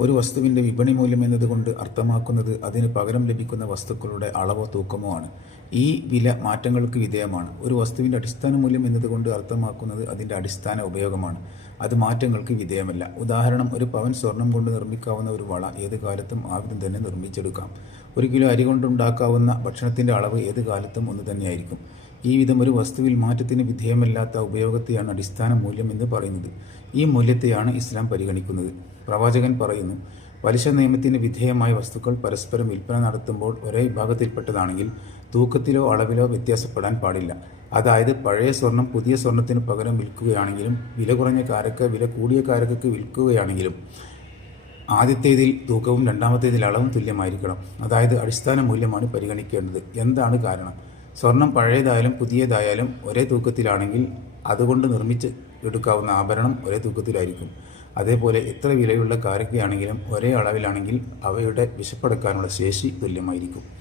ഒരു വസ്തുവിന്റെ വിപണി മൂല്യം എന്നതുകൊണ്ട് അർത്ഥമാക്കുന്നത് അതിന് പകരം ലഭിക്കുന്ന വസ്തുക്കളുടെ അളവോ തൂക്കമോ ആണ്. ഈ വില മാറ്റങ്ങൾക്ക് വിധേയമാണ്. ഒരു വസ്തുവിന്റെ അടിസ്ഥാന മൂല്യം എന്നതുകൊണ്ട് അർത്ഥമാക്കുന്നത് അതിന്റെ അടിസ്ഥാന ഉപയോഗമാണ്. അത് മാറ്റങ്ങൾക്ക് വിധേയമല്ല. ഉദാഹരണം ഒരു പവൻ സ്വർണം കൊണ്ട് നിർമ്മിക്കാവുന്ന ഒരു വള ഏത് കാലത്തും ആദ്യം തന്നെ നിർമ്മിച്ചെടുക്കാം. ഒരു കിലോ അരി കൊണ്ടുണ്ടാക്കാവുന്ന ഭക്ഷണത്തിന്റെ അളവ് ഏത് കാലത്തും ഒന്ന് തന്നെയായിരിക്കും. ഈ വിധം ഒരു വസ്തുവിൽ മാറ്റത്തിന് വിധേയമല്ലാത്ത ഉപയോഗത്തെയാണ് അടിസ്ഥാന മൂല്യം എന്ന് പറയുന്നത്. ഈ മൂല്യത്തെയാണ് ഇസ്ലാം പരിഗണിക്കുന്നത്. പ്രവാചകൻ പറയുന്നു പലിശ നിയമത്തിന് വിധേയമായ വസ്തുക്കൾ പരസ്പരം വിൽപ്പന നടത്തുമ്പോൾ ഒരേ വിഭാഗത്തിൽപ്പെട്ടതാണെങ്കിൽ തൂക്കത്തിലോ അളവിലോ വ്യത്യാസപ്പെടാൻ പാടില്ല. അതായത് പഴയ സ്വർണം പുതിയ സ്വർണത്തിന് പകരം വിൽക്കുകയാണെങ്കിലും വില കുറഞ്ഞ കാരക്ക് വില കൂടിയ കാരക്കയ്ക്ക് വിൽക്കുകയാണെങ്കിലും ആദ്യത്തേതിൽ തൂക്കവും രണ്ടാമത്തേതിൽ അളവും തുല്യമായിരിക്കണം. അതായത് അടിസ്ഥാന മൂല്യമാണ് പരിഗണിക്കേണ്ടത്. എന്താണ് കാരണം? സ്വർണം പഴയതായാലും പുതിയതായാലും ഒരേ തൂക്കത്തിലാണെങ്കിൽ അതുകൊണ്ട് നിർമ്മിച്ച് എടുക്കാവുന്ന ആഭരണം ഒരേ തൂക്കത്തിലായിരിക്കും. അതേപോലെ എത്ര വിലയുള്ള കാരക്കയാണെങ്കിലും ഒരേ അളവിലാണെങ്കിൽ അവയുടെ വിശപ്പടക്കാനുള്ള ശേഷി തുല്യമായിരിക്കും.